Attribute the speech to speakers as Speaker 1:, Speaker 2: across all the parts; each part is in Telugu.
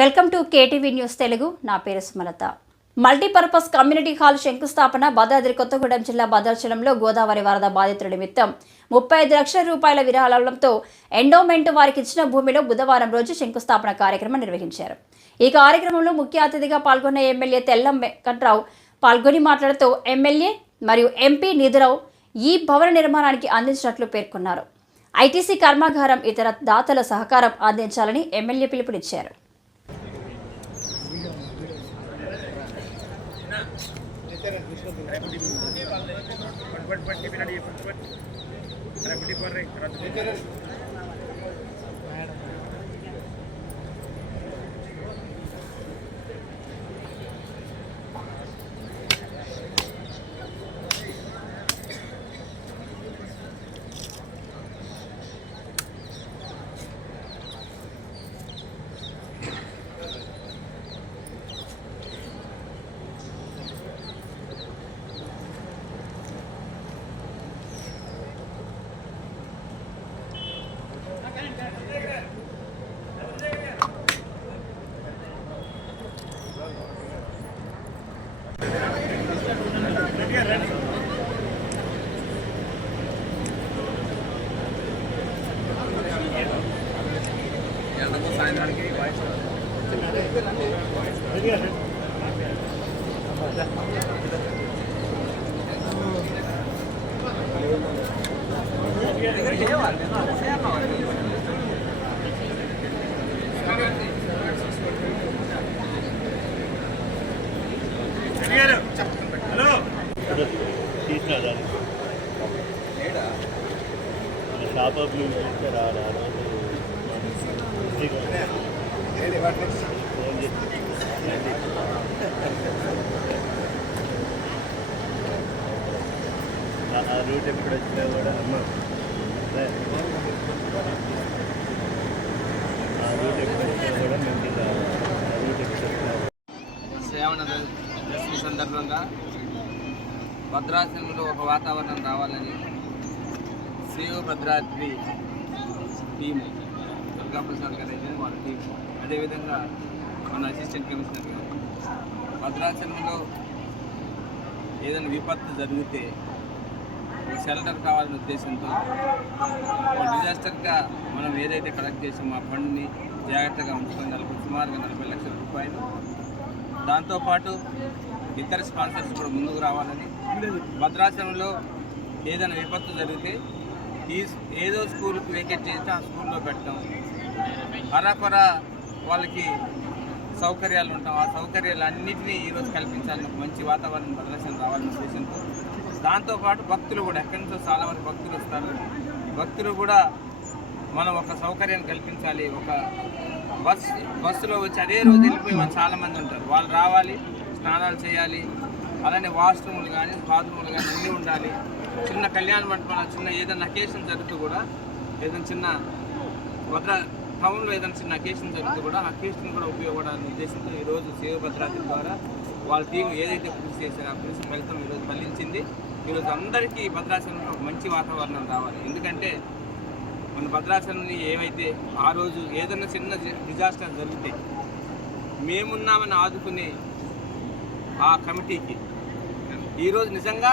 Speaker 1: Welcome to KTV news Telugu. నా పేరు సుమలత. మల్టీపర్పస్ కమ్యూనిటీ హాల్ శంకుస్థాపన భద్రాద్రి కొత్తగూడెం జిల్లా భద్రాచలంలో గోదావరి వరద బాధితుల నిమిత్తం ముప్పై ఐదు లక్షల రూపాయల విరాళంతో ఎండోమెంట్ వారికి ఇచ్చిన భూమిలో బుధవారం రోజు శంకుస్థాపన కార్యక్రమం నిర్వహించారు. ఈ కార్యక్రమంలో ముఖ్య అతిథిగా పాల్గొన్న ఎమ్మెల్యే తెల్లం వెంకట్రావు పాల్గొని మాట్లాడుతూ ఎమ్మెల్యే మరియు ఎంపీ నిధురావు ఈ భవన నిర్మాణానికి అందించినట్లు పేర్కొన్నారు. ఐటీసీ కర్మాగారం ఇతర దాతల సహకారం అందించాలని ఎమ్మెల్యే పిలుపునిచ్చారు.
Speaker 2: பண்ணி பின்னாடி பண்ணி போடுறேன்.
Speaker 3: తీసిన దాన్ని మన షాప్ అప్ చేస్తే రాదు ఆ రోజు బిజీగా ఉంది. ఫోన్ చేసి ఆ- రూట్ ఎప్పుడు వచ్చినా కూడా అమ్మ ఆ రూట్ ఎప్పుడు వచ్చినా కూడా మేము కింద ఆ రూట్ ఎప్పుడు వచ్చినా
Speaker 2: శ్రావణ దశమి సందర్భంగా భద్రాచలంలో ఒక వాతావరణం రావాలని శ్రీవు భద్రాద్రి టీం దుర్గాప్రసాద్ గారు అయితే వాళ్ళ టీం అదేవిధంగా మన అసిస్టెంట్ కమిషనర్ గారు. భద్రాచలంలో ఏదైనా విపత్తు జరిగితే ఒక షెల్టర్ కావాలనే ఉద్దేశంతో ఒక డిజాస్టర్గా మనం ఏదైతే కలెక్ట్ చేసామో ఆ ఫండ్ని జాగ్రత్తగా ఉంచుకొని నలభై సుమారుగా నలభై లక్షల రూపాయలు. దాంతోపాటు ఇతర స్పాన్సర్స్ కూడా ముందుకు రావాలని భద్రాచలంలో ఏదైనా విపత్తు జరిగితే ఈ ఏదో స్కూల్కి వేకెట్ చేస్తే ఆ స్కూల్లో పెట్టడం. అరాకొర వాళ్ళకి సౌకర్యాలు ఉంటాం. ఆ సౌకర్యాలు అన్నింటినీ ఈరోజు కల్పించాలని మంచి వాతావరణం ప్రదర్శన రావాలని ఉద్దేశంతో దాంతోపాటు భక్తులు కూడా ఎక్కడి నుంచో చాలా మంది భక్తులు వస్తారు. భక్తులు కూడా మనం ఒక సౌకర్యాన్ని కల్పించాలి. ఒక బస్ బస్సులో వచ్చి అదే రోజు వెళ్ళిపోయి మనం చాలామంది ఉంటారు. వాళ్ళు రావాలి స్నానాలు చేయాలి అలానే వాష్రూములు కానీ బాత్రూములు కానీ అన్నీ ఉండాలి. చిన్న కళ్యాణ మండపం చిన్న ఏదైనా అకేషన్ జరుగుతూ కూడా ఏదైనా చిన్న భద్ర టౌన్లో ఏదైనా చిన్న అకేషన్ జరుగుతూ కూడా ఆ అకేషన్ కూడా ఉపయోగపడాలని ఉద్దేశంతో ఈరోజు సేవ భద్రాద్రి ద్వారా వాళ్ళ టీం ఏదైతే కృషి చేశారో ఆ కృషి ఫలితం ఈరోజు ఫలించింది. ఈరోజు అందరికీ భద్రాచలంలో మంచి వాతావరణం రావాలి. ఎందుకంటే మన భద్రాచలంని ఏమైతే ఆ రోజు ఏదైనా చిన్న డిజాస్టర్ జరిగితే మేమున్నామని ఆదుకునే ఆ కమిటీకి ఈరోజు నిజంగా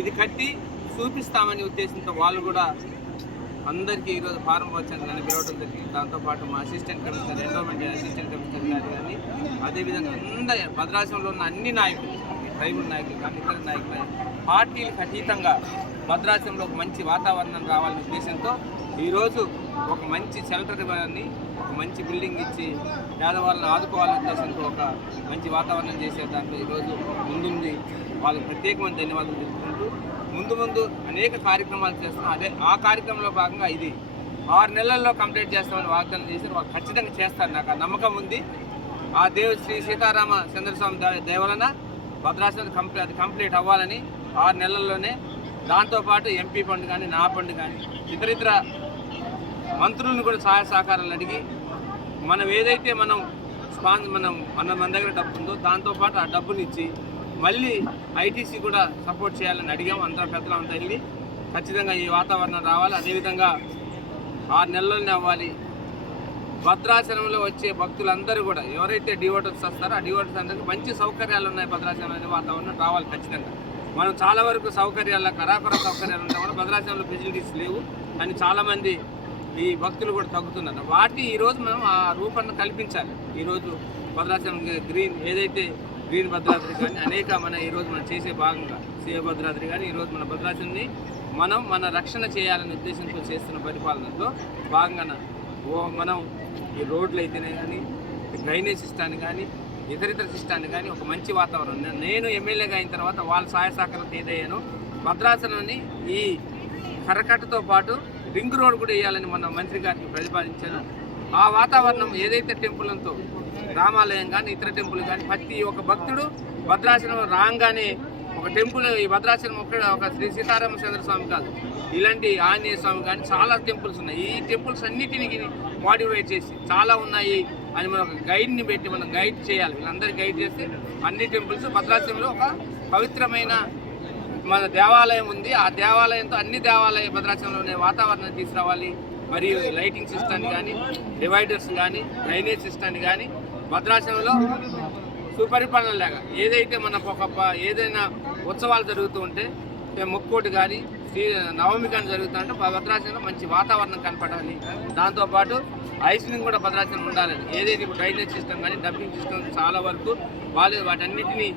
Speaker 2: ఇది కట్టి చూపిస్తామనే ఉద్దేశంతో వాళ్ళు కూడా అందరికీ ఈరోజు ఫారం వచ్చాను నన్ను పిలవడం జరిగింది దాంతోపాటు మా assistant commissioner endowment assistant commissioner గారు కానీ అదేవిధంగా అందరి భద్రాచలంలో ఉన్న అన్ని నాయకులు ట్రైబల్ నాయకులు కానీ ఇతర నాయకులు కానీ పార్టీలకు అతీతంగా భద్రాచలంలో మంచి వాతావరణం రావాలనే ఉద్దేశంతో ఈరోజు ఒక మంచి షెల్టర్ ఇవ్వాలని ఒక మంచి బిల్డింగ్ ఇచ్చి పేదవాళ్ళని ఆదుకోవాలనే ఉద్దేశంతో ఒక మంచి వాతావరణం చేసే దాంట్లో ఈరోజు ముందుంది. వాళ్ళకి ప్రత్యేకమైన ధన్యవాదాలు తెలుపుకుంటూ ముందు ముందు అనేక కార్యక్రమాలు చేస్తున్నాం అదే ఆ కార్యక్రమంలో భాగంగా ఇది ఆరు నెలల్లో కంప్లీట్ చేస్తామని వాగ్దానం చేశారు. వాళ్ళు ఖచ్చితంగా చేస్తారు. నాకు ఆ నమ్మకం ఉంది. ఆ దేవు శ్రీ సీతారామ చంద్రస్వామి దేవలన వలన భద్రాచలం కంప్లీట్ అది కంప్లీట్ అవ్వాలని ఆరు నెలల్లోనే దాంతోపాటు ఎంపీ పండు కానీ నా పండు కానీ ఇతర ఇతర మంత్రులను కూడా సహాయ సహకారాలు అడిగి మనం ఏదైతే మనం స్పాన్ మనం మన మన దగ్గర డబ్బు ఉందో దాంతోపాటు ఆ డబ్బుని ఇచ్చి మళ్ళీ ఐటీసీ కూడా సపోర్ట్ చేయాలని అడిగాం. అందరూ పెద్దలు అంతా వెళ్ళి ఖచ్చితంగా ఈ వాతావరణం రావాలి. అదేవిధంగా ఆరు నెలల్లోనే అవ్వాలి. భద్రాచలంలో వచ్చే భక్తులందరూ కూడా ఎవరైతే డివోటర్స్ వస్తారో ఆ డివోటర్స్ అందరికీ మంచి సౌకర్యాలు ఉన్నాయి భద్రాచలం అనే వాతావరణం రావాలి ఖచ్చితంగా. మనం చాలా వరకు సౌకర్యాల కరాకర సౌకర్యాలు ఉంటాం కూడా భద్రాచలంలో ఫెసిలిటీస్ లేవు. కానీ చాలామంది ఈ భక్తులు కూడా తగ్గుతున్నారు వాటి ఈరోజు మనం ఆ రూపాన్ని కల్పించాలి. ఈరోజు భద్రాచలం గ్రీన్ ఏదైతే గ్రీన్ భద్రాద్రి కానీ అనేక మన ఈరోజు మనం చేసే భాగంగా సీఏ భద్రాద్రి కానీ ఈరోజు మన భద్రాచలాన్ని మనం మన రక్షణ చేయాలనే ఉద్దేశంతో చేస్తున్న పరిపాలనలో భాగంగా ఓ మనం ఈ రోడ్లు అయితేనే కానీ డ్రైనేజ్ సిస్టాన్ని కానీ ఇతర ఇతర సిస్టాన్ని కానీ ఒక మంచి వాతావరణం. నేను ఎమ్మెల్యేగా అయిన తర్వాత వాళ్ళ సహాయ సహకారంతో ఏదయ్యాను భద్రాచలాన్ని ఈ కరకట్టతో పాటు రింగ్ రోడ్ కూడా వేయాలని మన మంత్రి గారికి ప్రతిపాదించాను ఆ వాతావరణం ఏదైతే టెంపుల్తో రామాలయం కానీ ఇతర టెంపుల్ కానీ ప్రతి ఒక భక్తుడు భద్రాచలం రాగానే ఒక టెంపుల్ ఈ భద్రాచలం ఒక్కడ ఒక శ్రీ సీతారామచంద్ర స్వామి కాదు. ఇలాంటి ఆంజనేయ స్వామి కానీ చాలా టెంపుల్స్ ఉన్నాయి. ఈ టెంపుల్స్ అన్నిటిని మోడిఫై చేసి చాలా ఉన్నాయి అని మనం ఒక గైడ్ని పెట్టి మనం గైడ్ చేయాలి. వీళ్ళందరూ గైడ్ చేస్తే అన్ని టెంపుల్స్ భద్రాచలంలో ఒక పవిత్రమైన మన దేవాలయం ఉంది. ఆ దేవాలయంతో అన్ని దేవాలయ భద్రాచలంలోనే వాతావరణం తీసుకురావాలి. మరియు లైటింగ్ సిస్టమ్ కానీ డివైడర్స్ కానీ డ్రైనేజ్ సిస్టమ్ కానీ భద్రాచలంలో సుపరిపాలన లేక ఏదైతే మన ఒక ఏదైనా ఉత్సవాలు జరుగుతూ ఉంటే ముక్కోటి కానీ శ్రీ నవమి కానీ జరుగుతుంటే భద్రాచలంలో మంచి వాతావరణం కనపడాలి. దాంతోపాటు ఐస్క్రీమ్ కూడా భద్రాచలం ఉండాలని ఏదైతే ఇప్పుడు డ్రైనేజ్ సిస్టమ్ కానీ డబ్బింగ్ సిస్టమ్ చాలా వరకు వాళ్ళు వాటన్నిటినీ